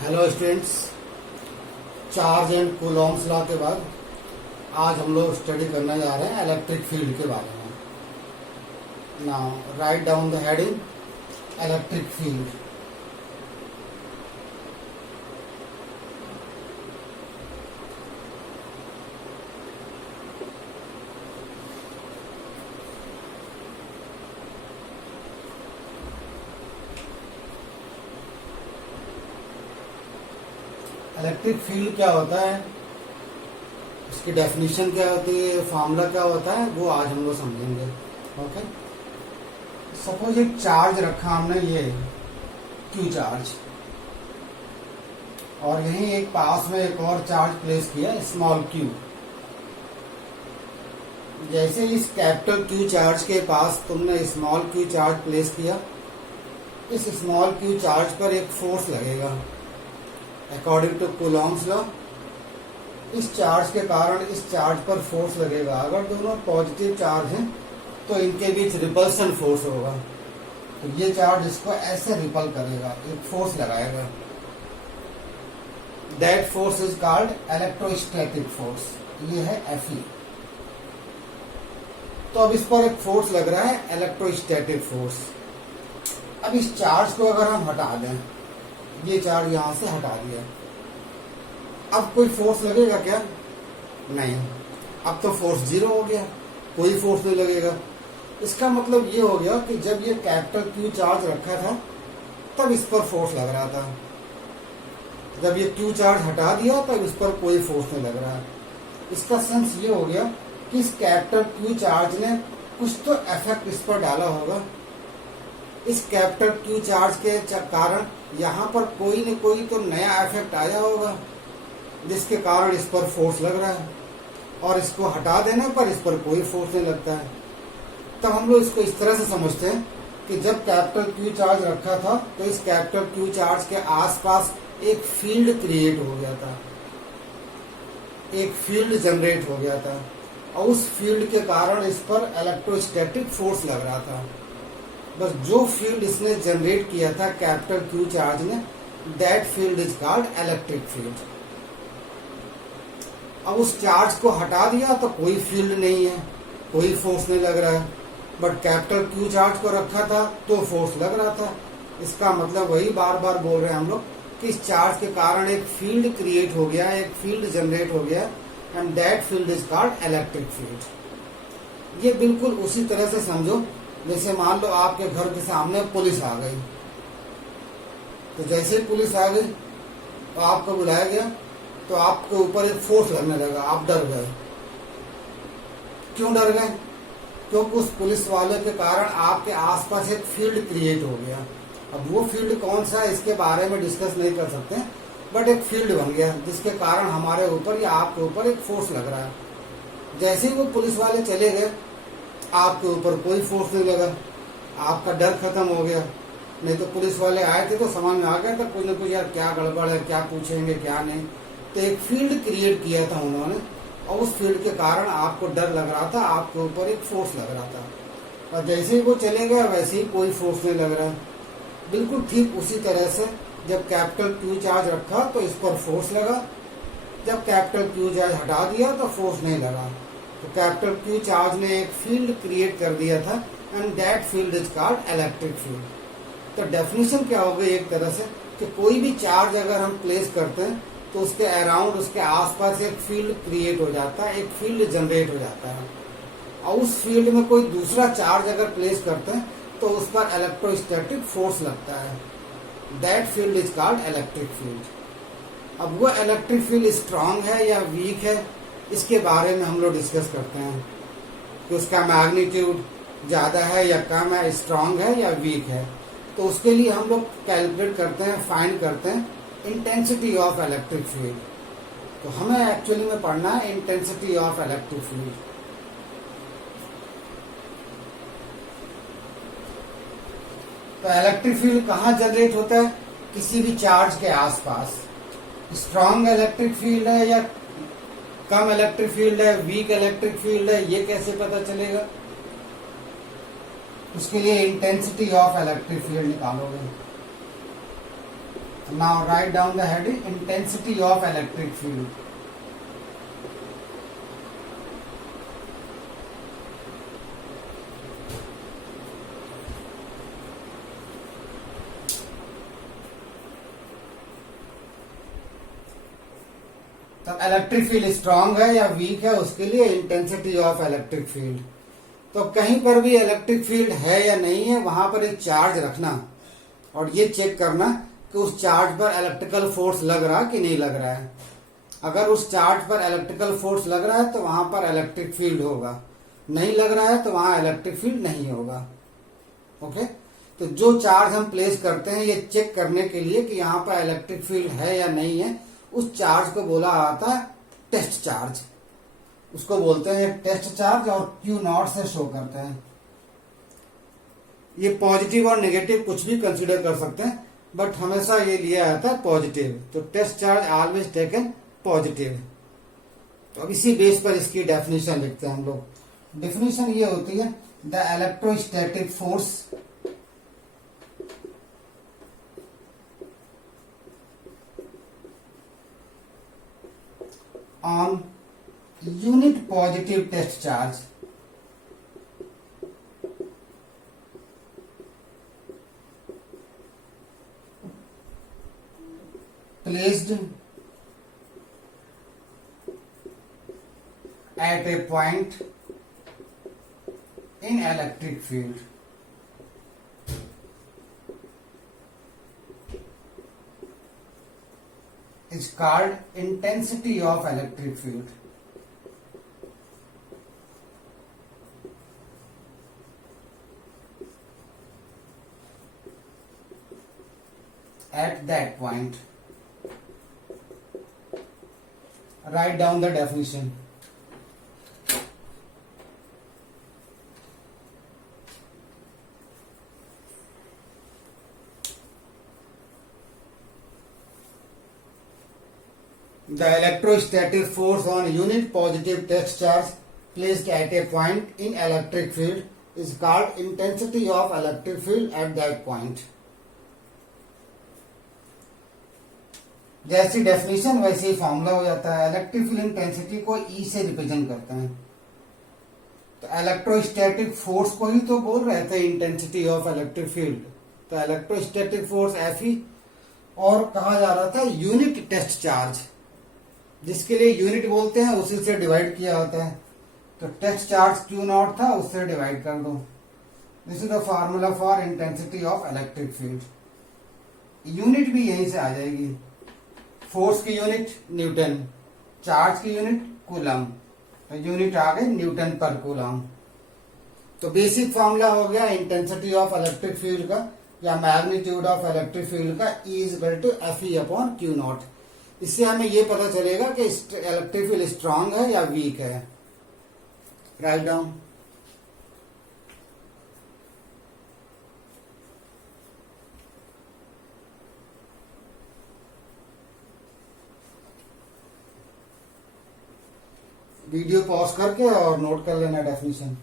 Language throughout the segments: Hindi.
Hello students, charge and Coulomb's law के बाद आज हम लोग स्टडी करने जा रहे हैं इलेक्ट्रिक फील्ड के बारे में। Now write down the heading electric field. Electric field क्या होता है, इसकी डेफिनेशन क्या होती है, फार्मूला क्या होता है, वो आज हम लोग समझेंगे। ओके, सपोज एक चार्ज रखा हमने, ये क्यू चार्ज, और यहीं एक पास में एक और चार्ज प्लेस किया स्मॉल क्यू। जैसे इस कैपिटल क्यू चार्ज के पास तुमने स्मॉल क्यू चार्ज प्लेस किया, इस स्मॉल क्यू चार्ज पर एक फोर्स लगेगा अकॉर्डिंग टू कूलॉम्स लॉ। इस चार्ज के कारण इस चार्ज पर फोर्स लगेगा। अगर दोनों पॉजिटिव चार्ज हैं तो इनके बीच रिपल्सन फोर्स होगा, तो ये चार्ज इसको ऐसे रिपल करेगा, एक फोर्स लगाएगा। That force is called electrostatic force. ये है Fe। तो अब इस पर एक फोर्स लग रहा है इलेक्ट्रोस्टैटिक फोर्स। अब इस चार्ज को अगर हम हटा दें, ये चार्ज यहां से हटा दिया, अब कोई फोर्स लगेगा क्या? नहीं। अब तो फोर्स जीरो हो गया, कोई फोर्स नहीं लगेगा। इसका मतलब ये हो गया कि जब ये कैपिटल क्यू चार्ज रखा था तब इस पर फोर्स लग रहा था, जब ये क्यू चार्ज हटा दिया तब इस पर कोई फोर्स नहीं लग रहा। इसका सेंस ये हो गया कि इस कैपिटल क्यू चार्ज ने कुछ तो इफेक्ट इस पर डाला होगा। इस कैपिटल क्यू चार्ज के कारण यहाँ पर कोई न कोई तो नया इफेक्ट आया होगा, जिसके कारण इस पर फोर्स लग रहा है, और इसको हटा देने पर इस पर कोई फोर्स नहीं लगता है। तब हम लोग इसको इस तरह से समझते हैं कि जब कैपिटल क्यू चार्ज रखा था तो इस कैपिटल क्यू चार्ज के आसपास एक फील्ड क्रिएट हो गया था, एक फील्ड जनरेट हो गया था, और उस फील्ड के कारण इस पर इलेक्ट्रोस्टैटिक फोर्स लग रहा था। बस जो फील्ड इसने जनरेट किया था कैपिटल क्यू चार्ज ने, that field is called electric field. अब उस चार्ज को हटा दिया तो कोई फील्ड नहीं है, कोई फोर्स नहीं लग रहा है, बट कैपिटल क्यू चार्ज को रखा था तो फोर्स लग रहा था। इसका मतलब वही बार बार बोल रहे हैं हम लोग कि इस चार्ज के कारण एक फील्ड क्रिएट हो गया, एक फील्ड जनरेट हो गया, and that field is called electric field. ये बिल्कुल उसी तरह से समझो जैसे मान लो आपके घर के सामने पुलिस आ गई, तो जैसे ही पुलिस आ गई तो आपको बुलाया गया, तो आपके ऊपर एक फोर्स लगने लगा, आप डर गए। क्यों डर गए? क्योंकि उस पुलिस वाले के कारण आपके आसपास एक फील्ड क्रिएट हो गया। अब वो फील्ड कौन सा है इसके बारे में डिस्कस नहीं कर सकते, बट एक फील्ड बन गया जिसके कारण हमारे ऊपर या आपके ऊपर एक फोर्स लग रहा है। जैसे ही वो पुलिस वाले चले गए, आपके ऊपर कोई फोर्स नहीं लगा, आपका डर खत्म हो गया। नहीं तो पुलिस वाले आए थे तो समझ में आ गया था कुछ न कुछ, यार क्या गड़बड़ है, क्या पूछेंगे क्या नहीं। तो एक फील्ड क्रिएट किया था उन्होंने, और उस फील्ड के कारण आपको डर लग रहा था, आपके ऊपर एक फोर्स लग रहा था। और जैसे ही वो चले गए वैसे ही कोई फोर्स नहीं लग रहा। बिल्कुल ठीक उसी तरह से जब कैपिटल क्यू चार्ज रखा तो इस पर फोर्स लगा, जब कैपिटल क्यू चार्ज हटा दिया तो फोर्स नहीं लगा। तो कैपिटल क्यू चार्ज ने एक फील्ड क्रिएट कर दिया था, and that field is called electric field. तो डेफिनेशन क्या हो गई एक तरह से कि कोई भी चार्ज अगर हम प्लेस करते हैं तो उसके अराउंड, उसके आसपास एक फील्ड क्रिएट हो जाता है, एक फील्ड जनरेट हो जाता है, और उस फील्ड में कोई दूसरा चार्ज अगर प्लेस करते हैं तो उस पर इलेक्ट्रोस्टैटिक फोर्स लगता है। That field is called electric field. अब वो इलेक्ट्रिक फील्ड स्ट्रांग है या वीक है, इसके बारे में हम लोग डिस्कस करते हैं कि उसका मैग्नीट्यूड ज्यादा है या कम है, स्ट्रांग है या वीक है। तो उसके लिए हम लोग कैलकुलेट करते हैं, फाइंड करते हैं इंटेंसिटी ऑफ इलेक्ट्रिक फील्ड। तो हमें एक्चुअली में पढ़ना है इंटेंसिटी ऑफ इलेक्ट्रिक फील्ड। तो इलेक्ट्रिक फील्ड कहाँ जनरेट होता है? किसी भी चार्ज के आसपास। स्ट्रांग इलेक्ट्रिक फील्ड है या कम इलेक्ट्रिक फील्ड है, वीक इलेक्ट्रिक फील्ड है, ये कैसे पता चलेगा? उसके लिए इंटेंसिटी ऑफ इलेक्ट्रिक फील्ड निकालोगे। Now write down the heading intensity of electric field. तो इलेक्ट्रिक फील्ड स्ट्रांग है या वीक है, उसके लिए इंटेंसिटी ऑफ इलेक्ट्रिक फील्ड. तो कहीं पर भी इलेक्ट्रिक फील्ड है या नहीं है, वहां पर एक चार्ज रखना और ये चेक करना कि उस चार्ज पर इलेक्ट्रिकल फोर्स लग रहा कि नहीं लग रहा है. अगर उस चार्ज पर इलेक्ट्रिकल फोर्स लग रहा है तो वहां पर इलेक्ट्रिक फील्ड होगा, नहीं लग रहा है तो वहां इलेक्ट्रिक फील्ड नहीं होगा. ओके. तो जो चार्ज हम प्लेस करते हैं ये चेक करने के लिए कि यहाँ पर इलेक्ट्रिक फील्ड है या नहीं है, उस चार्ज को बोला जाता है टेस्ट चार्ज. उसको बोलते हैं टेस्ट चार्ज और Q0 से शो करते हैं. ये पॉजिटिव और नेगेटिव कुछ भी कंसीडर कर सकते हैं, बट हमेशा ये लिया जाता है पॉजिटिव. तो test charge always taken positive. तो अब इसी बेस पर इसकी डेफिनेशन लिखते हैं हम लोग. डेफिनेशन ये होती है the electrostatic force on unit positive test charge placed at a point in electric field is called intensity of electric field. At that point, write down the definition. The electrostatic force on unit positive test charge placed at a point in electric field is called intensity of electric field at that point. जैसी डेफिनेशन वैसे ही फॉर्मूला हो जाता है. इलेक्ट्रिक फील्ड इंटेंसिटी को E से रिप्रेजेंट करते हैं. तो इलेक्ट्रोस्टैटिक फोर्स को ही तो बोल रहे थे इंटेंसिटी ऑफ इलेक्ट्रिक फील्ड. तो इलेक्ट्रोस्टैटिक फोर्स Fe और कहा जा रहा था यूनिट टेस्ट चार्ज, जिसके लिए यूनिट बोलते हैं, उसी से डिवाइड किया होता है. तो टेस्ट चार्ज Q0 था, उससे डिवाइड कर दो. This is the formula for intensity of electric field. Unit भी यहीं से आ जाएगी. फोर्स की यूनिट न्यूटन, चार्ज की यूनिट कूलम. तो यूनिट आ गए न्यूटन पर कूलम. तो बेसिक फार्मूला हो गया इंटेंसिटी ऑफ इलेक्ट्रिक फील्ड का या मैग्नीट्यूड ऑफ इलेक्ट्रिक फील्ड का E equal to Fe upon Q0. इससे हमें ये पता चलेगा कि इलेक्ट्रिक फील्ड स्ट्रांग है या वीक है. Write down. वीडियो पॉज करके और नोट कर लेना डेफिनेशन.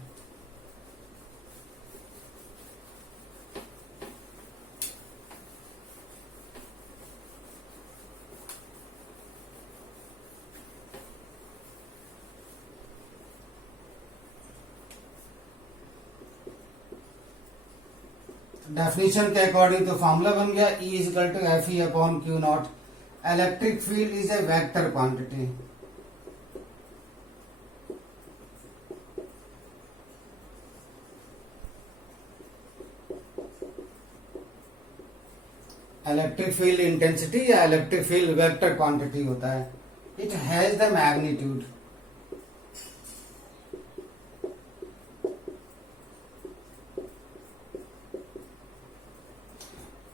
डेफिनेशन के अकॉर्डिंग तो फॉर्मूला बन गया E equal to Fe upon Q0. Electric field is a vector quantity. Electric field intensity या इलेक्ट्रिक फील्ड वेक्टर क्वांटिटी होता है. It has the magnitude.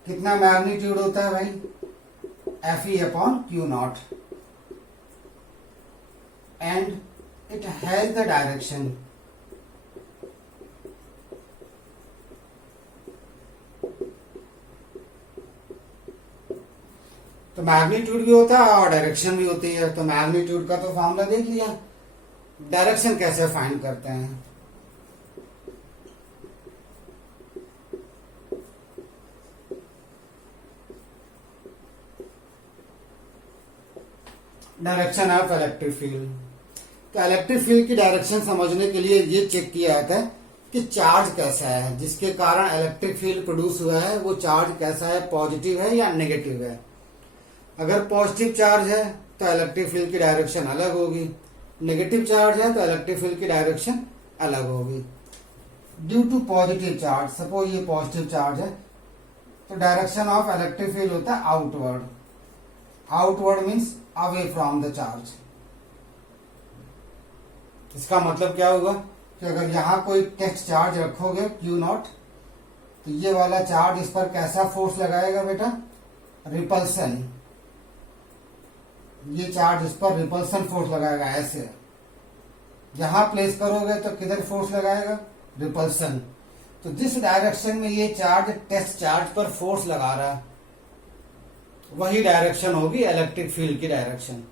कितना मैग्नीट्यूड होता है भाई? Fe upon Q0. And it has the direction. तो मैग्नीट्यूड भी होता है और डायरेक्शन भी होती है. तो मैग्नीट्यूड का तो फॉर्मूला देख लिया. डायरेक्शन कैसे फाइंड करते हैं? Direction of electric field. तो इलेक्ट्रिक फील्ड की डायरेक्शन समझने के लिए ये चेक किया जाता है कि चार्ज कैसा है जिसके कारण इलेक्ट्रिक फील्ड प्रोड्यूस हुआ है, वो चार्ज कैसा है, पॉजिटिव है या नेगेटिव है। अगर पॉजिटिव चार्ज है तो इलेक्ट्रिक फील्ड की डायरेक्शन अलग होगी, नेगेटिव चार्ज है तो इलेक्ट्रिक फील्ड की डायरेक्शन अलग होगी। Due to positive charge, suppose ये पॉजिटिव चार्ज है तो डायरेक्शन ऑफ इलेक्ट्रिक फील्ड होता है outward. Outward means away from the charge. इसका मतलब क्या होगा कि अगर यहां कोई टेस्ट चार्ज रखोगे Q0 तो ये वाला चार्ज इस पर कैसा फोर्स लगाएगा बेटा, रिपल्सन। ये चार्ज इस पर रिपल्सन फोर्स लगाएगा ऐसे। यहां प्लेस करोगे तो किधर फोर्स लगाएगा, रिपल्सन। तो जिस डायरेक्शन में ये चार्ज टेस्ट चार्ज पर फोर्स लगा रहा है वही डायरेक्शन होगी इलेक्ट्रिक फील्ड की डायरेक्शन।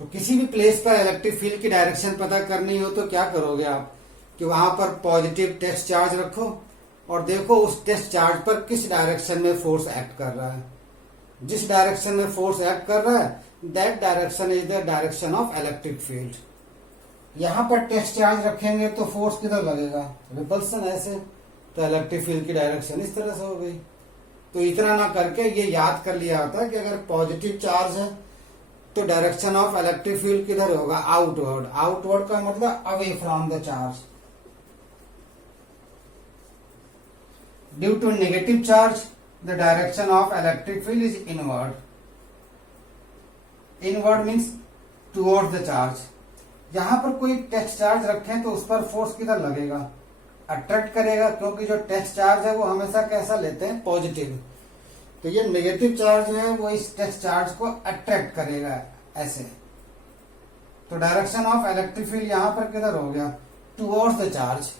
तो किसी भी प्लेस पर इलेक्ट्रिक फील्ड की डायरेक्शन पता करनी हो तो क्या करोगे आप कि वहां पर पॉजिटिव टेस्ट चार्ज रखो और देखो उस टेस्ट चार्ज पर किस डायरेक्शन में फोर्स एक्ट कर रहा है। जिस डायरेक्शन में फोर्स एक्ट कर रहा है that direction is the direction of electric field. यहां पर टेस्ट चार्ज रखेंगे तो फोर्स किधर लगेगा, रिपल्सन ऐसे, तो इलेक्ट्रिक फील्ड की डायरेक्शन इस तरह से हो गई। तो इतना ना करके ये याद कर लिया होता कि अगर पॉजिटिव चार्ज है तो डायरेक्शन ऑफ इलेक्ट्रिक फील्ड किधर होगा, आउटवर्ड। आउटवर्ड का मतलब away from the charge. Due to negative charge the direction of electric field is inward. Inward means toward the charge. यहां पर कोई टेस्ट चार्ज रखें तो उस पर फोर्स किधर लगेगा, अट्रैक्ट करेगा, क्योंकि जो टेस्ट चार्ज है वो हमेशा कैसा लेते हैं, पॉजिटिव। तो ये नेगेटिव चार्ज है वो इस टेस्ट चार्ज को अट्रैक्ट करेगा ऐसे। तो डायरेक्शन ऑफ इलेक्ट्रिक फील्ड यहां पर किधर हो गया, टुवर्ड्स द चार्ज।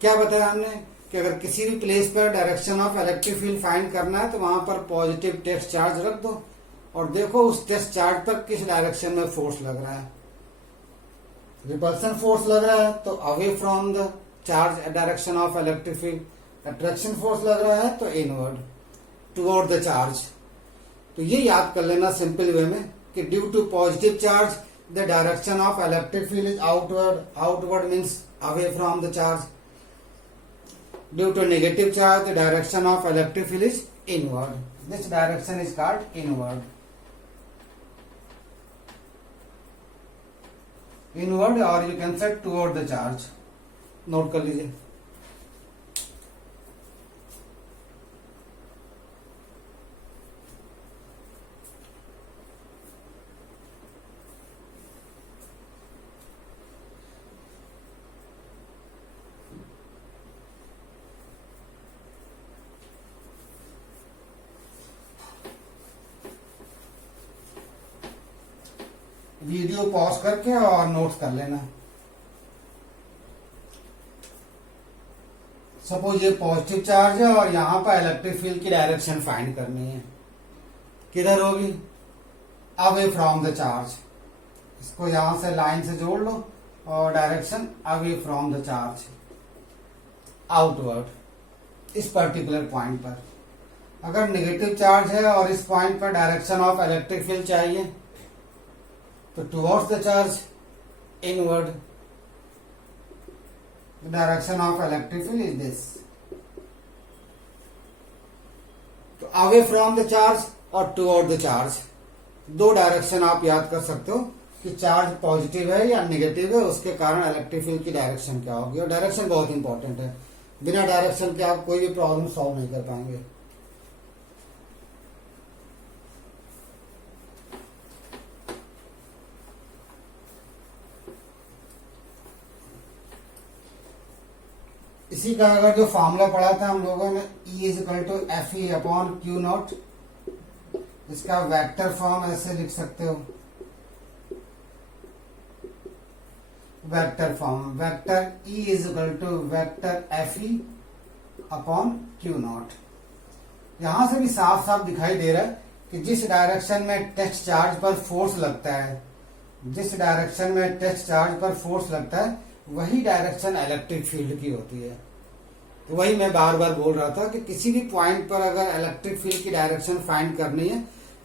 क्या बताया हमने कि अगर किसी भी प्लेस पर direction of electric field find करना है तो वहां पर पॉजिटिव टेस्ट चार्ज रख दो और देखो उस टेस्ट चार्ज पर किस डायरेक्शन में फोर्स लग रहा है। रिपल्सन फोर्स लग रहा है तो away from the charge direction of electric field. Attraction force लग रहा है तो इनवर्ड टुवर्ड द चार्ज। तो ये याद कर लेना सिंपल वे में कि due to positive charge the direction of electric field is outward. Outward means away from the charge. Due to negative charge the direction of electric field is inward. This direction is called inward. Inward और you can set toward the charge. Note कर लीजिए। वीडियो पॉज करके और नोट्स कर लेना। सपोज ये पॉजिटिव चार्ज है और यहां पर इलेक्ट्रिक फील्ड की डायरेक्शन फाइंड करनी है, किधर होगी, अवे फ्रॉम द चार्ज। इसको यहां से लाइन से जोड़ लो और direction away from the charge, outward इस पर्टिकुलर पॉइंट पर। अगर नेगेटिव चार्ज है और इस पॉइंट पर डायरेक्शन ऑफ इलेक्ट्रिक फील्ड चाहिए तो towards the charge, inward. Direction of electric field is this. तो अवे फ्रॉम द चार्ज और टुवर्ड द चार्ज, दो डायरेक्शन आप याद कर सकते हो कि चार्ज पॉजिटिव है या नेगेटिव है, उसके कारण इलेक्ट्रिक फील्ड की डायरेक्शन क्या होगी। और डायरेक्शन बहुत इंपॉर्टेंट है, बिना डायरेक्शन के आप कोई भी प्रॉब्लम सॉल्व नहीं कर पाएंगे। इसी का अगर जो फॉर्मूला पढ़ा था हम लोगों ने, E is equal to F E upon Q naught, इसका वेक्टर फॉर्म ऐसे लिख सकते हो, vector form, vector E is equal to vector F E upon Q naught. यहां से भी साफ साफ दिखाई दे रहा है कि जिस डायरेक्शन में टेस्ट चार्ज पर फोर्स लगता है, जिस डायरेक्शन में टेस्ट चार्ज पर फोर्स लगता है वही डायरेक्शन इलेक्ट्रिक फील्ड की होती है। तो वही मैं बार बार बोल रहा था कि किसी भी पॉइंट पर अगर इलेक्ट्रिक फील्ड की डायरेक्शन फाइंड करनी है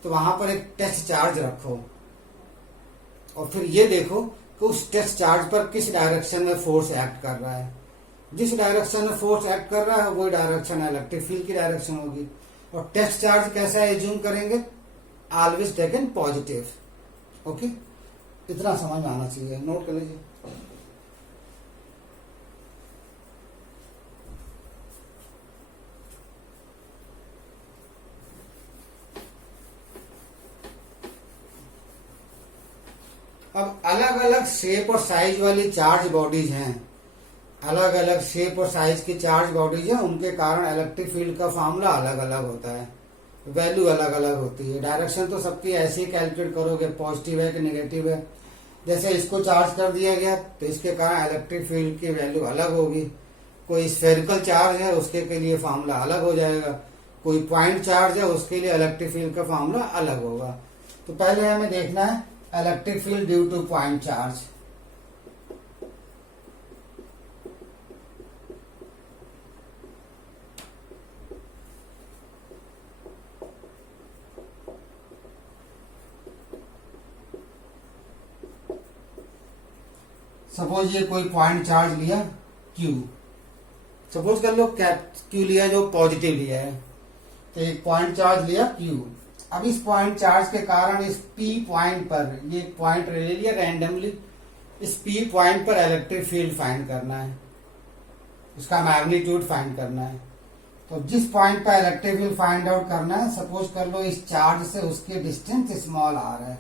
तो वहां पर एक टेस्ट चार्ज रखो और फिर ये देखो कि उस टेस्ट चार्ज पर किस डायरेक्शन में फोर्स एक्ट कर रहा है। जिस डायरेक्शन में फोर्स एक्ट कर रहा है वही डायरेक्शन इलेक्ट्रिक फील्ड की डायरेक्शन होगी। और टेस्ट चार्ज कैसा एज्यूम करेंगे, ऑलवेज टेकन पॉजिटिव। ओके, इतना समझ में आना चाहिए, नोट कर लीजिए। अब अलग अलग शेप और साइज वाली चार्ज बॉडीज हैं, अलग अलग शेप और साइज की चार्ज बॉडीज हैं, उनके कारण इलेक्ट्रिक फील्ड का फॉर्मूला अलग अलग होता है, वैल्यू अलग अलग होती है। डायरेक्शन तो सबकी ऐसे ही कैलकुलेट करोगे, पॉजिटिव है कि नेगेटिव है। जैसे इसको चार्ज कर दिया गया तो इसके कारण इलेक्ट्रिक फील्ड की वैल्यू अलग होगी। कोई स्फेरिकल चार्ज है उसके के लिए फॉर्मूला अलग हो जाएगा, कोई पॉइंट चार्ज है उसके लिए इलेक्ट्रिक फील्ड का फॉर्मूला अलग होगा। तो पहले हमें देखना है electric field due to point charge. Suppose ये कोई पॉइंट चार्ज लिया Q, सपोज कर लो Q लिया जो पॉजिटिव लिया है, तो एक पॉइंट चार्ज लिया Q। अब इस पॉइंट चार्ज के कारण इस P पॉइंट पर, ये पॉइंट ले लिया रैंडमली, इस P पॉइंट पर इलेक्ट्रिक फील्ड फाइंड करना है, उसका मैग्नीट्यूड फाइंड करना है। तो जिस पॉइंट पर इलेक्ट्रिक फील्ड फाइंड आउट करना है, सपोज कर लो इस चार्ज से उसके डिस्टेंस स्मॉल r है।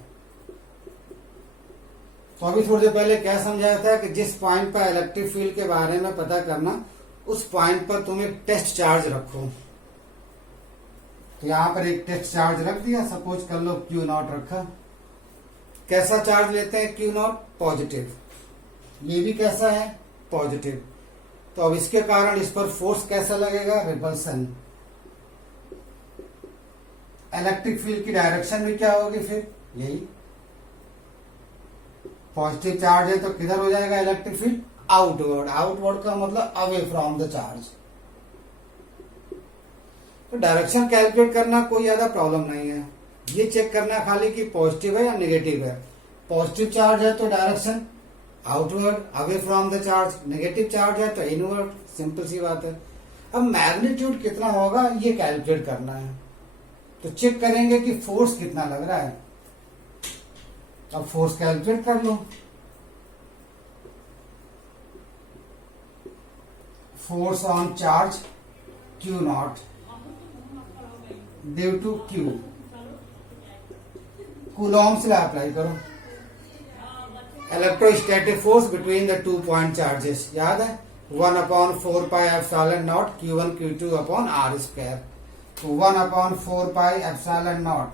तो अभी थोड़ी देर पहले क्या समझाया था कि जिस पॉइंट पर इलेक्ट्रिक फील्ड के बारे में पता करना, उस पॉइंट पर तुम एक टेस्ट चार्ज रखो। तो यहां पर एक टेस्ट चार्ज रख दिया, सपोज कर लो Q0 रखा। कैसा चार्ज लेते हैं Q0? पॉजिटिव। ये भी कैसा है? पॉजिटिव। तो अब इसके कारण इस पर फोर्स कैसा लगेगा? रिपल्सन। इलेक्ट्रिक फील्ड की डायरेक्शन भी क्या होगी फिर? यही, पॉजिटिव चार्ज है तो किधर हो जाएगा इलेक्ट्रिक फील्ड? आउटवर्ड। आउटवर्ड का मतलब अवे फ्रॉम द चार्ज। तो डायरेक्शन कैलकुलेट करना कोई ज्यादा प्रॉब्लम नहीं है, ये चेक करना खाली कि पॉजिटिव है या नेगेटिव है। पॉजिटिव चार्ज है तो direction outward, away from the charge. Negative charge है तो इनवर्ड, सिंपल सी बात है। अब मैग्नीट्यूड कितना होगा ये कैलकुलेट करना है, तो चेक करेंगे कि फोर्स कितना लग रहा है। अब फोर्स कैलकुलेट कर लो। Force on charge Q0 due to Q, Coulomb से अप्लाई करो। Electrostatic force between the 2 point charges याद है, 1/4πε0 Q1 Q2 अपॉन r²। तो 1/4πε0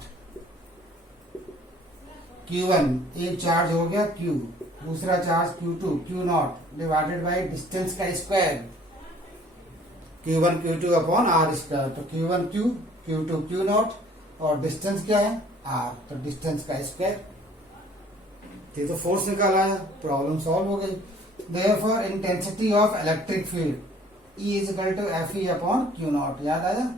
Q1 एक चार्ज हो गया Q, दूसरा charge Q2 Q0 divided by distance का square Q1 Q2 upon r²। तो Q1 Q, Q2 Q0 और डिस्टेंस क्या है r, तो डिस्टेंस का स्क्वायर। ये तो फोर्स निकाला है, प्रॉब्लम सॉल्व हो गई। Therefore intensity of electric field E is equal to Fe upon Q0। याद आया?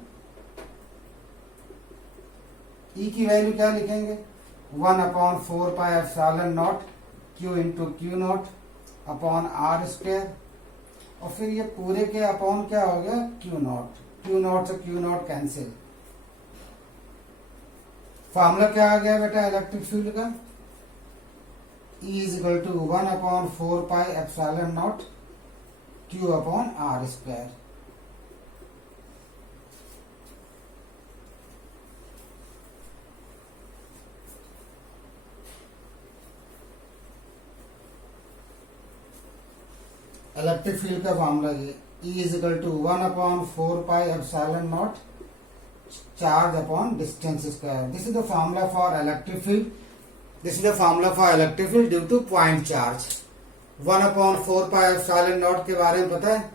E की वैल्यू क्या लिखेंगे? 1/4πε0 Q into Q0 upon r²। और फिर ये पूरे के अपॉन क्या हो गया? Q0। Q0 से Q0 कैंसिल। फॉर्मूला क्या आ गया बेटा इलेक्ट्रिक फील्ड का? E is equal to 1/4πε0 Q upon r²। Electric field का फॉर्मूला ये E is equal to 1/4πε0 charge upon distance square. This is the formula for electric field. This is the formula for electric field due to point charge. 1/4πε0 के बारे में पता है,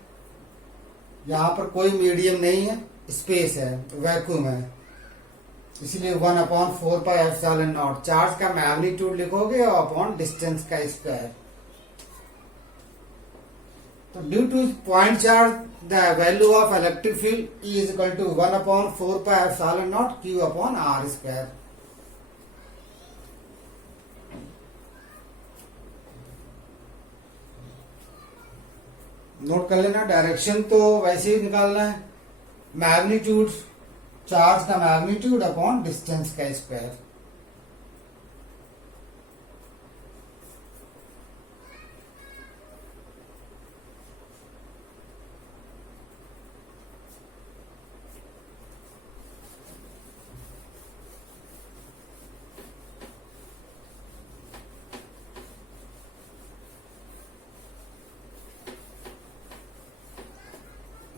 यहां पर कोई मीडियम नहीं है, स्पेस है, वैक्यूम है, इसलिए 1/4πε0 चार्ज का मैग्नीट्यूड लिखोगे और अपॉन डिस्टेंस का स्क्वायर। तो due to point charge the value of electric field E is equal to 1/4πε0 Q upon r²। Note कर लेना। डायरेक्शन तो वैसे ही निकालना है, मैग्नीट्यूड, चार्ज का मैग्नीट्यूड अपॉन डिस्टेंस का स्क्वायर।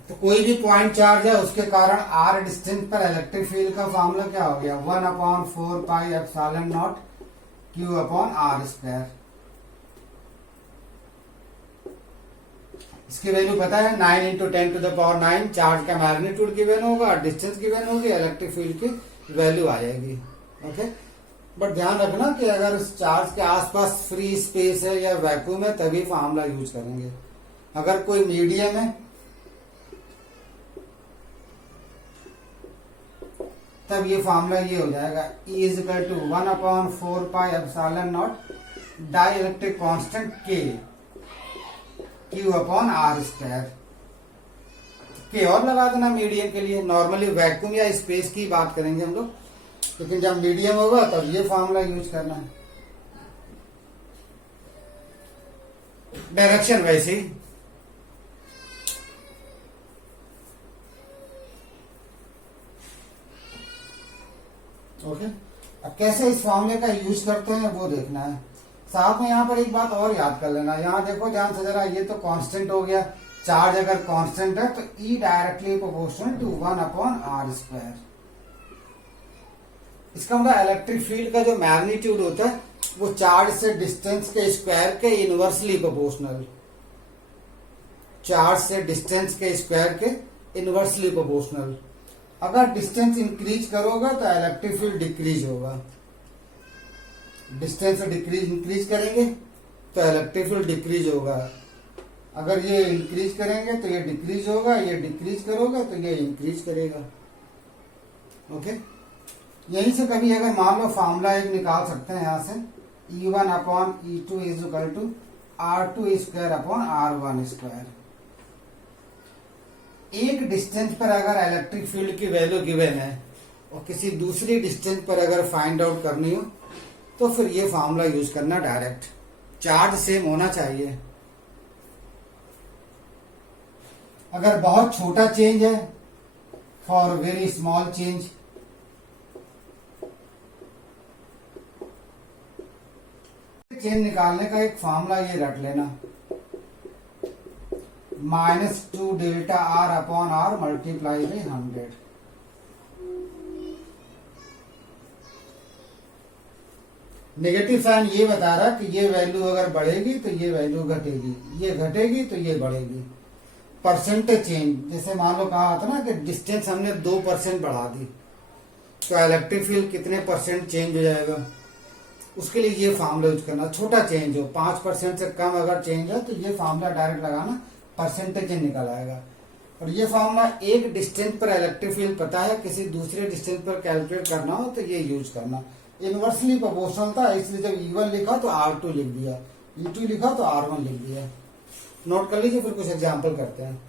तो कोई भी पॉइंट चार्ज है उसके कारण आर डिस्टेंस पर इलेक्ट्रिक फील्ड का फॉर्मूला क्या हो गया, 1/4πε0 Q अपॉन आर स्क्वायर। इसकी वैल्यू पता है, 9 × 10⁹ चार्ज का मैग्नीट्यूड गिवन होगा, डिस्टेंस गिवन होगी, इलेक्ट्रिक फील्ड की वैल्यू आ जाएगी। ओके, बट ध्यान रखना कि अगर उस चार्ज के आसपास फ्री स्पेस है या वैक्यूम है तभी फॉर्मूला यूज करेंगे। अगर कोई मीडियम है तब ये फॉर्मूला ये हो जाएगा, E = 1/4πε0 dielectric constant K Q upon r square. K और लगा देना मीडियम के लिए। नॉर्मली वैक्यूम या स्पेस की बात करेंगे हम लोग, लेकिन जब मीडियम होगा तब ये फॉर्मूला यूज करना है। डायरेक्शन वैसे ही, ओके। अब कैसे इस फॉर्मूले का यूज करते हैं वो देखना है। साथ में यहाँ पर एक बात और याद कर लेना, यहाँ देखो ध्यान से जरा, ये तो कांस्टेंट हो गया। चार्ज अगर कांस्टेंट है तो E directly proportional to 1/r²। इसका मतलब इलेक्ट्रिक फील्ड का जो मैग्नीट्यूड होता है वो चार्ज से डिस्टेंस के स्क्वायर के इनवर्सली प्रोपोर्शनल, चार्ज से डिस्टेंस के स्क्वायर के इनवर्सली प्रोपोर्शनल। अगर डिस्टेंस इंक्रीज करोगे तो इलेक्ट्रिक फील्ड डिक्रीज होगा, डिस्टेंस इंक्रीज करेंगे तो इलेक्ट्रिक फील्ड डिक्रीज होगा। अगर ये इंक्रीज करेंगे तो ये डिक्रीज होगा, ये डिक्रीज करोगे तो ये इंक्रीज करेगा। ओके, यहीं से कभी अगर मान लो फॉर्मूला एक निकाल सकते हैं यहां से, E1/E2 = R2² अपॉन R1²। एक डिस्टेंस पर अगर इलेक्ट्रिक फील्ड की वैल्यू गिवन है और किसी दूसरी डिस्टेंस पर अगर फाइंड आउट करनी हो तो फिर ये फॉर्मूला यूज करना डायरेक्ट। चार्ज सेम होना चाहिए। अगर बहुत छोटा चेंज है, for very small change, change निकालने का एक फॉर्मूला ये रख लेना, -2Δr upon R multiply by 100। Negative sign ये बता रहा कि ये वैल्यू अगर बढ़ेगी तो ये वैल्यू घटेगी, ये घटेगी तो ये बढ़ेगी। परसेंटेज चेंज, जैसे मान लो कहा था ना कि डिस्टेंस हमने 2% बढ़ा दी तो इलेक्ट्रिक फील्ड कितने परसेंट चेंज हो जाएगा, उसके लिए ये फॉर्मूला यूज करना। छोटा चेंज हो, 5% से कम अगर चेंज है तो ये फॉर्मूला डायरेक्ट लगाना, परसेंटेज निकल आएगा। और ये फॉर्मूला एक डिस्टेंस पर इलेक्ट्रिक फील्ड पता है, किसी दूसरे डिस्टेंस पर कैलकुलेट करना हो तो ये यूज करना। इनवर्सली प्रोपोर्शनल था, इसलिए जब E1 लिखा तो R2 लिख दिया, E2 लिखा तो R1 लिख दिया। नोट कर लीजिए, फिर कुछ एग्जाम्पल करते हैं।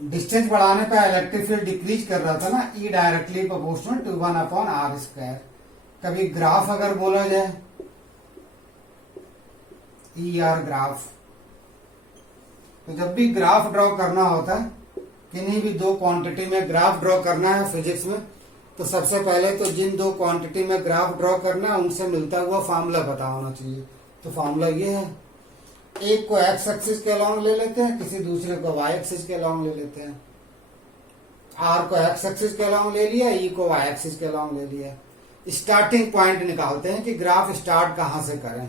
डिस्टेंस बढ़ाने पर इलेक्ट्रिक फील्ड डिक्रीज कर रहा था ना, E directly proportional to 1/r²। कभी ग्राफ अगर बोला जाए, ER ग्राफ, तो जब भी ग्राफ ड्रॉ करना होता है, किन्हीं भी दो क्वांटिटी में ग्राफ ड्रॉ करना है फिजिक्स में, तो सबसे पहले तो जिन दो क्वांटिटी में ग्राफ ड्रॉ करना है उनसे मिलता हुआ फॉर्मूला पता होना चाहिए। तो फॉर्मूला ये है, एक को एक्स एक्सिस के अलॉन्ग ले लेते हैं, किसी दूसरे को वाई एक्सिस के अलॉन्ग ले लेते हैं। आर को एक्स एक्सिस के अलॉन्ग ले लिया, ई को वाई एक्सिस के अलॉन्ग ले लिया। स्टार्टिंग पॉइंट निकालते हैं कि ग्राफ स्टार्ट कहां से करें।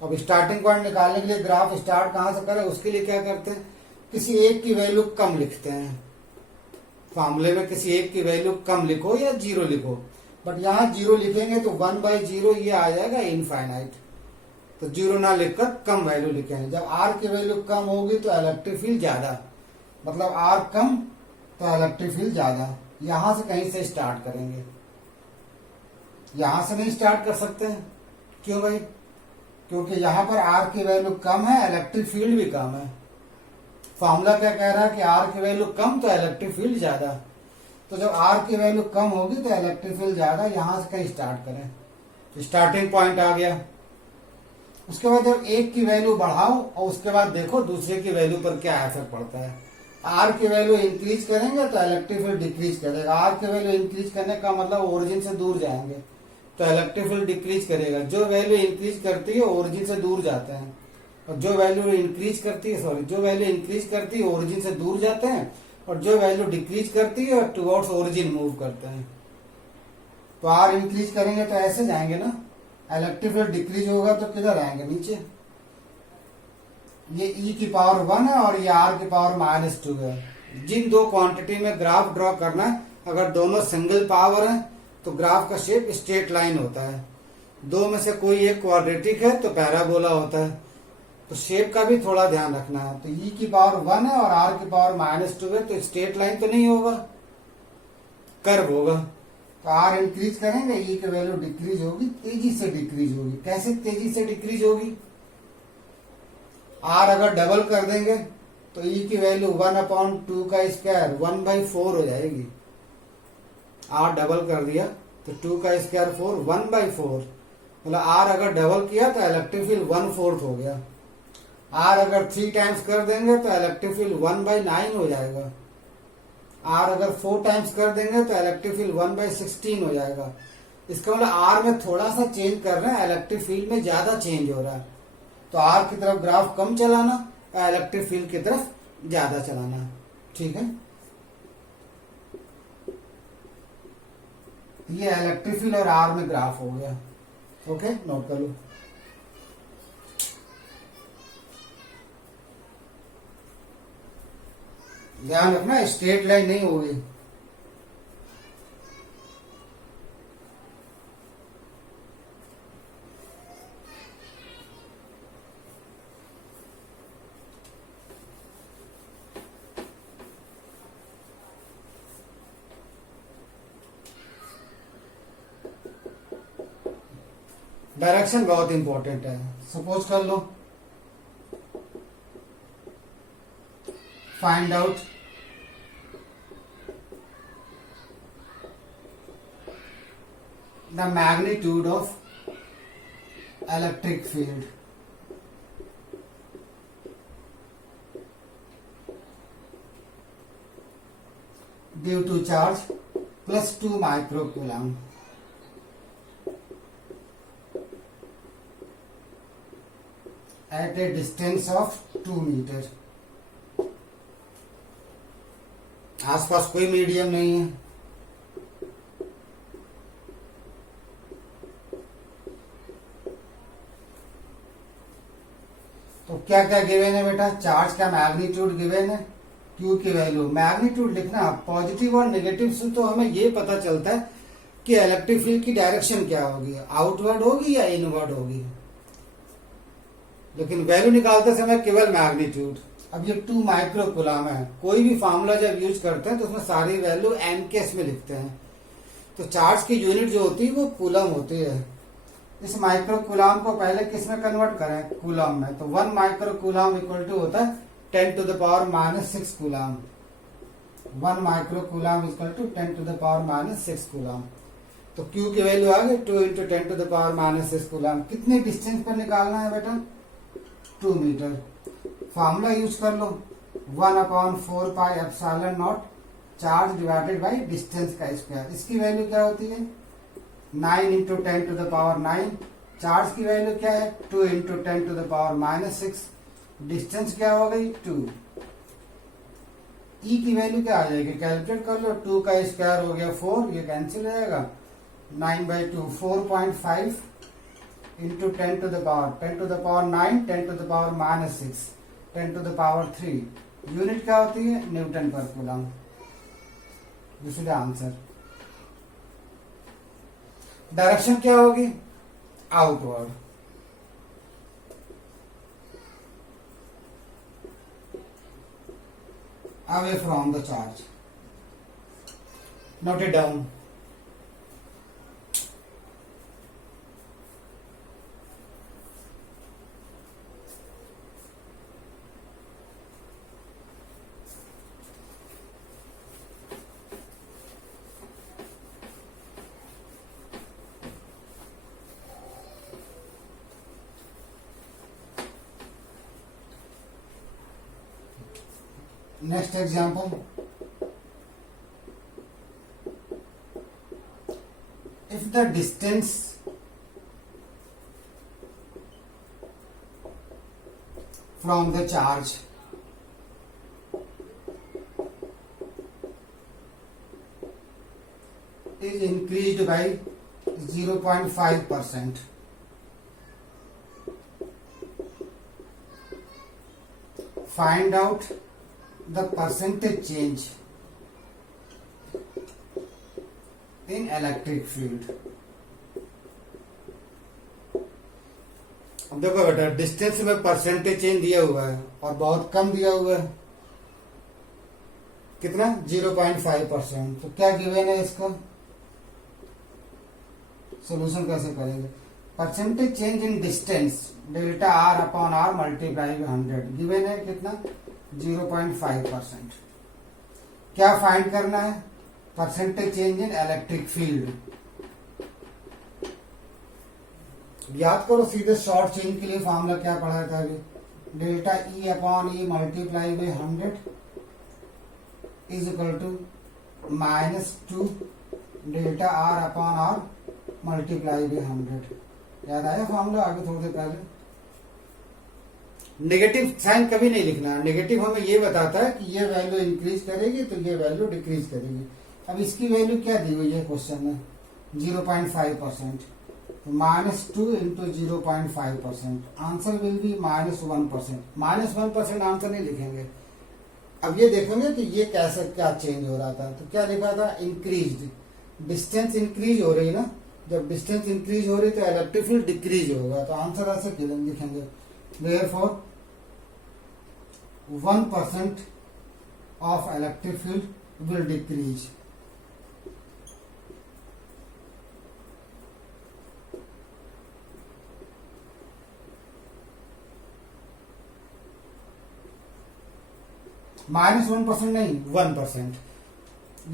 अब स्टार्टिंग पॉइंट निकालने के लिए ग्राफ स्टार्ट कहां से करें, उसके लिए क्या करते हैं, किसी एक की वैल्यू कम लिखते हैं। फॉर्मूले में किसी एक की वैल्यू कम लिखो या जीरो लिखो, बट यहाँ जीरो लिखेंगे तो 1/0 ये आ जाएगा इनफाइनाइट। तो जीरो ना लिखकर कम वैल्यू लिखेंगे। जब आर की वैल्यू कम होगी तो इलेक्ट्रिक फील्ड ज्यादा, मतलब आर कम तो इलेक्ट्रिक फील्ड ज्यादा। यहां से कहीं से स्टार्ट करेंगे, यहां से नहीं स्टार्ट कर सकते हैं। क्यों भाई? क्योंकि यहां पर आर की वैल्यू कम है, इलेक्ट्रिक फील्ड भी कम है। फॉर्मूला क्या कह रहा है कि आर की वैल्यू कम तो इलेक्ट्रिक फील्ड ज्यादा। तो जब आर की वैल्यू कम होगी तो इलेक्ट्रिक फील्ड ज्यादा, यहां से कहीं स्टार्ट करें तो स्टार्टिंग पॉइंट आ गया। उसके बाद जब एक की वैल्यू बढ़ाओ और उसके बाद देखो दूसरे की वैल्यू पर क्या इफेक्ट पड़ता है। आर की वैल्यू इंक्रीज करेंगे तो इलेक्ट्रिक फील्ड डिक्रीज करेगा। आर की वैल्यू इंक्रीज करने का मतलब ओरिजिन से दूर जाएंगे तो इलेक्ट्रिक फील्ड डिक्रीज करेगा। जो वैल्यू इंक्रीज करती है ओरिजिन से दूर जाते हैं, और जो वैल्यू इंक्रीज करती है जो वैल्यू इंक्रीज करती है ओरिजिन से दूर जाते हैं, और जो वैल्यू डिक्रीज करती है टुवर्ड्स ओरिजिन मूव करते हैं। तो आर इंक्रीज करेंगे तो ऐसे जाएंगे ना, इलेक्ट्रिक फील्ड डिक्रीज होगा तो किधर आएंगे? नीचे। ये e की पावर 1 है और ये r की पावर -2 है। जिन दो क्वांटिटी में ग्राफ ड्रॉ करना है, अगर दोनों सिंगल पावर है तो ग्राफ का शेप स्ट्रेट लाइन होता है। दो में से कोई एक क्वाड्रेटिक है तो पैराबोला होता है। तो शेप का भी थोड़ा ध्यान रखना है। तो e की पावर 1 है और r की पावर -2 है, तो स्ट्रेट लाइन तो नहीं होगा, कर्व होगा। तो r इंक्रीज करेंगे, e की वैल्यू डिक्रीज होगी, तेजी से डिक्रीज होगी। कैसे तेजी से डिक्रीज होगी? r अगर डबल कर देंगे तो e की वैल्यू 1/2 का स्क्वायर 1/4 हो जाएगी। r डबल कर दिया तो 2 का स्क्वायर 4 1/4, मतलब r अगर डबल किया तो इलेक्ट्रिक फील्ड 1/4 हो गया। r अगर 3 टाइम्स कर देंगे तो इलेक्ट्रिक फील्ड 1/9 हो जाएगा। r अगर 4 टाइम्स कर देंगे तो इलेक्ट्रिक फील्ड 1/16 हो जाएगा। इसका मतलब r में थोड़ा सा चेंज कर रहे हैं, इलेक्ट्रिक फील्ड में ज्यादा चेंज हो रहा है। तो r की तरफ ग्राफ कम चलाना, इलेक्ट्रिक फील्ड की तरफ ज्यादा चलाना। ठीक है, ये इलेक्ट्रिक फील्ड और r में ग्राफ हो गया। ओके, नोट कर लो। ध्यान रखना स्ट्रेट लाइन नहीं होगी। डायरेक्शन बहुत इंपॉर्टेंट है। सपोज कर लो, find out the magnitude of electric field due to charge +2 microcoulomb at a distance of 2 metre. आसपास कोई मीडियम नहीं है, तो क्या क्या गिवन है बेटा? चार्ज का मैग्नीट्यूड गिवन है, क्यू की वैल्यू। मैग्नीट्यूड लिखना, पॉजिटिव और नेगेटिव से तो हमें ये पता चलता है कि इलेक्ट्रिक फील्ड की डायरेक्शन क्या होगी, आउटवर्ड होगी या इनवर्ड होगी, लेकिन वैल्यू निकालते समय केवल मैग्नीट्यूड। अब ये 2 माइक्रोकूलम है। कोई भी फार्मूला जब यूज करते हैं तो उसमें सारी वैल्यू एमकेस में लिखते हैं। तो चार्ज की यूनिट जो होती है वो कूलम होती है। इस माइक्रोकूलम को पहले किस में कन्वर्ट करें? कूलम में। तो 1 माइक्रोकूलम इक्वल टू होता है 10⁻⁻6 coulomb. 1 microcoulomb equal to 10⁻⁻6 coulomb. तो Q की वैल्यू आ गई 2 × 10⁻⁻6 कूलम। कितने डिस्टेंस पर निकालना है बेटा? 2 मीटर। फार्मूला यूज कर लो, 1/4πε0 चार्ज डिवाइडेड बाई डिस्टेंस का स्क्वायर। इसकी वैल्यू क्या होती है? 9 × 10⁻9। चार्ज की वैल्यू क्या है? 2 × 10⁻6। डिस्टेंस क्या हो गई? 2। ई की वैल्यू क्या आ जाएगी? कैलकुलेट कर लो, 2 का स्क्वायर हो गया 4, ये कैंसिल हो जाएगा। 9/2 4.5 into 10 to the power 9 10 to the power -6 10 to the power 3। Unit क्या होती है? न्यूटन पर coulomb. This is the answer. Direction क्या होगी? Outward. Away from the charge. Note it down. Next example. If the distance from the charge is increased by 0.5%, find out the percentage change in electric field. अब देखो बेटा, डिस्टेंस में परसेंटेज चेंज दिया हुआ है और बहुत कम दिया हुआ है। कितना? 0.5%। तो क्या गिवन है इसका? सोल्यूशन कैसे करेंगे? Percentage change in distance delta R upon R multiply 100 given है कितना? 0.5%। क्या फाइंड करना है? Percentage change in electric field. याद करो, सीधे शॉर्ट चेंज के लिए फॉर्मूला क्या पढ़ा था अभी? Delta E upon E multiply by 100 is equal to -2 delta R upon R multiply by 100। याद आया फॉर्मूला? आगे थोड़ी देर पहले। नेगेटिव साइन कभी नहीं लिखना। नेगेटिव हमें ये बताता है कि ये वैल्यू इंक्रीज करेगी तो ये वैल्यू डिक्रीज करेगी। अब इसकी वैल्यू क्या दी हुई है क्वेश्चन में? 0.5%। -2 into 0.5%, answer will be -1%। -1% answer नहीं लिखेंगे। अब ये देखेंगे कि ये कैसे क्या चेंज हो रहा था। तो क्या लिखा था? इंक्रीज। डिस्टेंस इंक्रीज हो रही ना, जब डिस्टेंस इंक्रीज हो रही तो इलेक्ट्रिक फील्ड डिक्रीज होगा। तो आंसर ऐसे लिखेंगे, therefore 1% of electric field will decrease. -1% नहीं, 1%।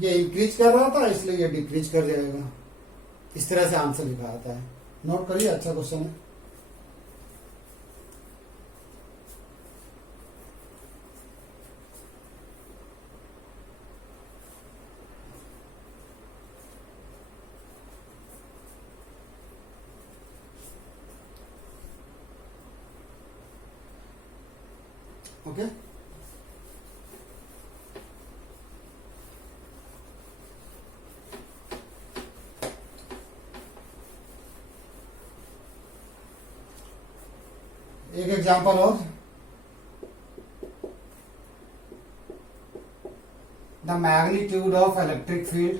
ये इंक्रीज कर रहा था इसलिए ये डिक्रीज कर जाएगा। इस तरह से आंसर लिखा आता है। नोट करिए, अच्छा क्वेश्चन है। ओके, एक एग्जांपल और। The magnitude of electric field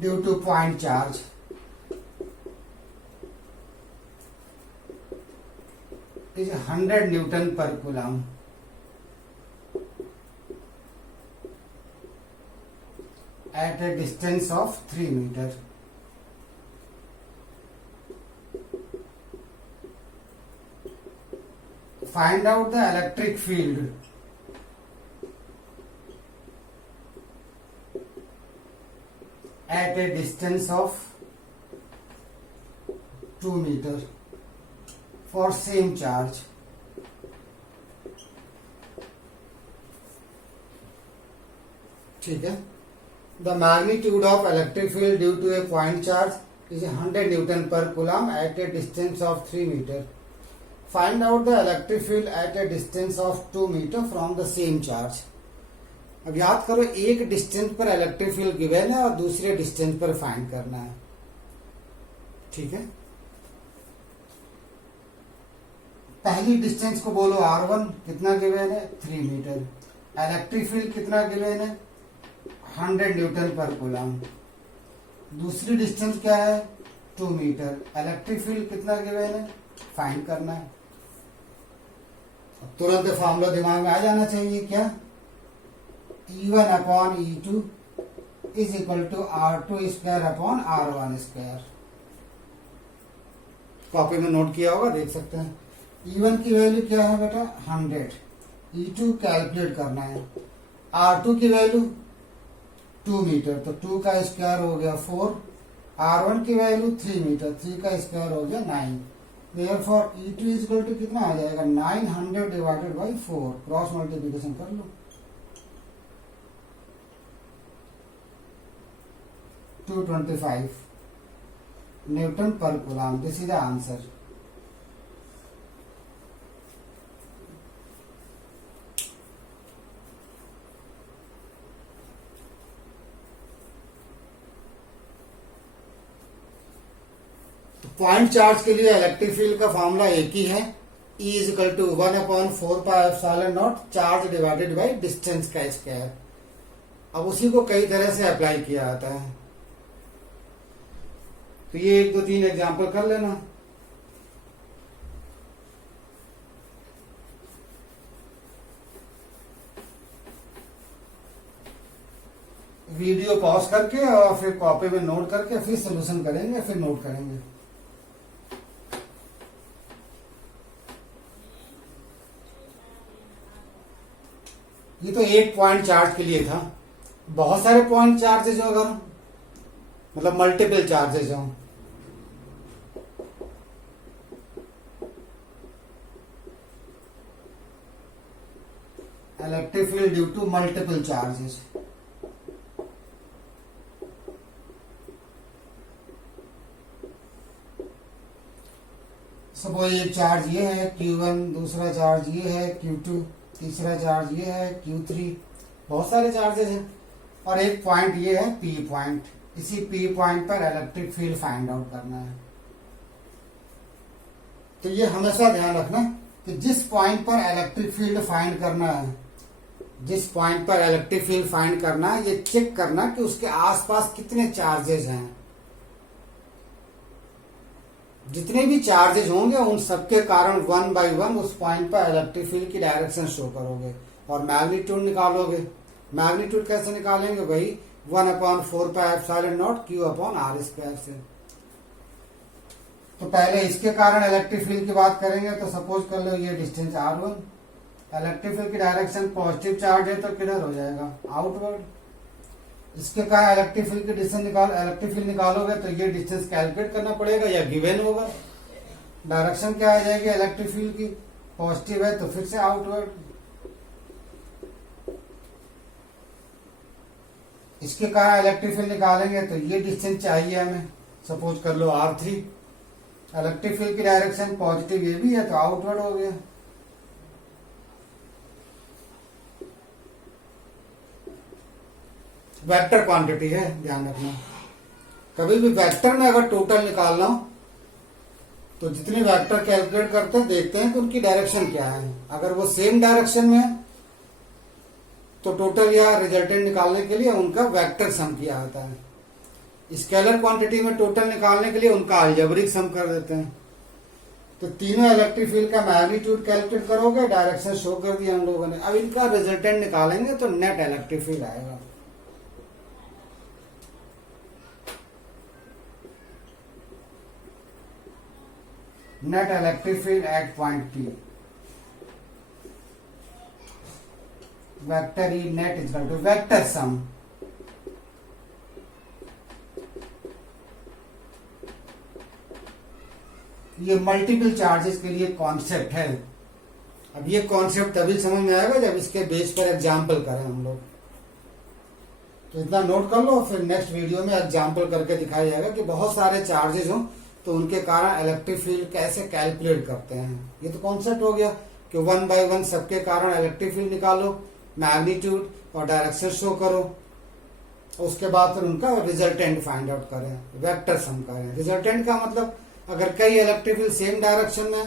due to point charge is 100 Newton पर coulomb at a distance of 3 meter. Find out the electric field at a distance of 2 meter for same charge. ठीक है। The magnitude of electric field due to a point charge is 100 Newton per coulomb at a distance of 3 meter. Find out the electric field at a distance of 2 meter from the same charge. अब याद करो, एक डिस्टेंस पर इलेक्ट्रिक फील्ड गिवन है और दूसरे डिस्टेंस पर फाइंड करना है। ठीक है। पहली डिस्टेंस को बोलो R1 कितना गिवन है 3 मीटर, इलेक्ट्रिक फील्ड कितना गिवन है 100 न्यूटन पर कूलम। दूसरी डिस्टेंस क्या है 2 मीटर, इलेक्ट्रिक फील्ड कितना गिवन है फाइंड करना है। तुरंत फॉर्मूला दिमाग में आ जाना चाहिए क्या, E1 upon E2 is equal to R2 square upon R1 square. Copy में नोट किया होगा, देख सकते हैं। E1 की वैल्यू क्या है बेटा 100, E2 कैलकुलेट करना है, R2 की वैल्यू 2 मीटर, तो 2 का स्क्वायर हो गया 4, R1 की वैल्यू 3 मीटर, 3 का स्क्वायर हो गया 9। Therefore E2 is equal to कितना आ जाएगा 900 डिवाइडेड बाई 4, क्रॉस मल्टीप्लिकेशन कर लो, 225 न्यूटन पर coulomb. This is the answer. Point charge के लिए इलेक्ट्रिक फील्ड का फॉर्मूला एक ही है, E is equal to 1/4πε0 charge divided by distance का स्क्वायर। अब उसी को कई तरह से अप्लाई किया जाता है, तो ये 1 2 3 एग्जाम्पल कर लेना। वीडियो पॉज करके और फिर कॉपी में नोट करके फिर सोल्यूशन करेंगे, फिर नोट करेंगे। ये तो एक पॉइंट चार्ज के लिए था, बहुत सारे पॉइंट चार्जेज हो, अगर मतलब मल्टीपल चार्जेज हो, electric field due to multiple charges. Suppose एक चार्ज ये है Q1, दूसरा चार्ज ये है Q2, तीसरा चार्ज ये है Q3, बहुत सारे चार्जेस हैं, और एक पॉइंट ये है P पॉइंट। इसी P पॉइंट पर इलेक्ट्रिक फील्ड फाइंड आउट करना है। तो ये हमेशा ध्यान रखना कि जिस पॉइंट पर इलेक्ट्रिक फील्ड फाइंड करना है, जिस पॉइंट पर इलेक्ट्रिक फील्ड फाइंड करना है, ये चेक करना कि उसके आसपास कितने चार्जेस हैं। जितने भी चार्जेस होंगे उन सबके कारण 1 बाय 1 उस पॉइंट पर इलेक्ट्रिक फील्ड की डायरेक्शन शो करोगे और मैग्नीट्यूड निकालोगे। मैग्नीट्यूड कैसे निकालेंगे भाई, 1/4πε0 Q अपॉन R स्क्वायर से। तो पहले इसके कारण इलेक्ट्रिक फील्ड की बात करेंगे। तो सपोज कर लो ये डिस्टेंस R1, इलेक्ट्रिक फील्ड की डायरेक्शन पॉजिटिव चार्ज है तो किधर हो जाएगा आउटवर्ड। इसके कारण इलेक्ट्रिक फील्ड की डिस्टेंस इलेक्ट्रिक फील्ड निकालोगे तो ये डिस्टेंस कैलकुलेट करना पड़ेगा या गिवन होगा। डायरेक्शन क्या आ जाएगी इलेक्ट्रिक फील्ड की, पॉजिटिव है तो फिर से आउटवर्ड। इसके कारण इलेक्ट्रिक फील्ड निकालेंगे तो ये डिस्टेंस चाहिए हमें, सपोज कर लो R3। इलेक्ट्रिक फील्ड की डायरेक्शन पॉजिटिव ये भी है तो आउटवर्ड हो गया। वेक्टर क्वांटिटी है, ध्यान रखना। कभी भी वेक्टर में अगर टोटल निकालना हो तो जितने वेक्टर कैलकुलेट करते हैं देखते हैं कि उनकी डायरेक्शन क्या है। अगर वो सेम डायरेक्शन में है तो टोटल या रिजल्टेंट निकालने के लिए उनका वेक्टर सम किया जाता है। स्केलर क्वांटिटी में टोटल निकालने के लिए उनका अलजेब्रिक सम कर देते हैं। तो तीनों इलेक्ट्रिक फील्ड का मैग्नीट्यूड कैलकुलेट करोगे, डायरेक्शन शो कर दिया हम लोगों ने। अब इनका रिजल्टेंट निकालेंगे तो नेट इलेक्ट्रिक फील्ड आएगा। Net electric field at point P, vector E net is equal to vector sum. ये मल्टीपल चार्जेस के लिए कॉन्सेप्ट है। अब ये कॉन्सेप्ट तभी समझ में आएगा जब इसके बेस पर एग्जाम्पल करें हम लोग। तो इतना नोट कर लो, फिर नेक्स्ट वीडियो में एग्जाम्पल करके दिखाया जाएगा कि बहुत सारे चार्जेस हों तो उनके कारण इलेक्ट्रिक फील्ड कैसे कैलकुलेट करते हैं। ये तो कॉन्सेप्ट हो गया कि 1 बाय 1 सबके कारण इलेक्ट्रिक फील्ड निकालो, मैग्नीट्यूड और डायरेक्शन शो करो, उसके बाद फिर उनका रिजल्टेंट फाइंड आउट करें, वेक्टर सम करें। रिजल्टेंट का मतलब अगर कई इलेक्ट्रिक फील्ड सेम डायरेक्शन में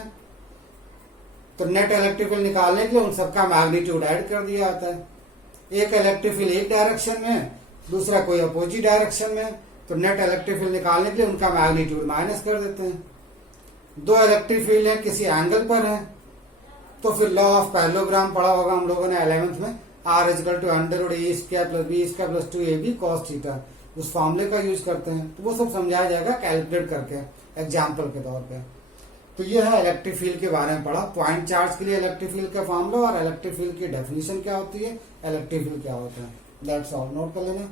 तो नेट इलेक्ट्रिक फील्ड निकालने के लिए उन सबका मैग्नीट्यूड ऐड कर दिया जाता है। एक इलेक्ट्रिक फील्ड एक डायरेक्शन में, दूसरा कोई अपोजिट डायरेक्शन में, तो नेट इलेक्ट्रिक फील्ड निकालने के लिए उनका मैग्नीट्यूड माइनस कर देते हैं। दो इलेक्ट्रिक फील्ड है किसी एंगल पर है, तो फिर लॉ ऑफ पैरेललोग्राम पढ़ा होगा हम लोगों ने 11th में, R equal to under A square plus B square plus 2ab cos theta, उस फॉर्मूले का यूज करते हैं। तो वो सब समझाया जाएगा कैलकुलेट करके एग्जाम्पल के तौर पे। तो ये है इलेक्ट्रिक फील्ड के बारे में पढ़ा, पॉइंट चार्ज के लिए इलेक्ट्रिक फील्ड का फॉर्मूला और इलेक्ट्रिक फील्ड की डेफिनेशन क्या होती है, इलेक्ट्रिक फील्ड क्या होता है। दैट्स ऑल, नोट कर लेना।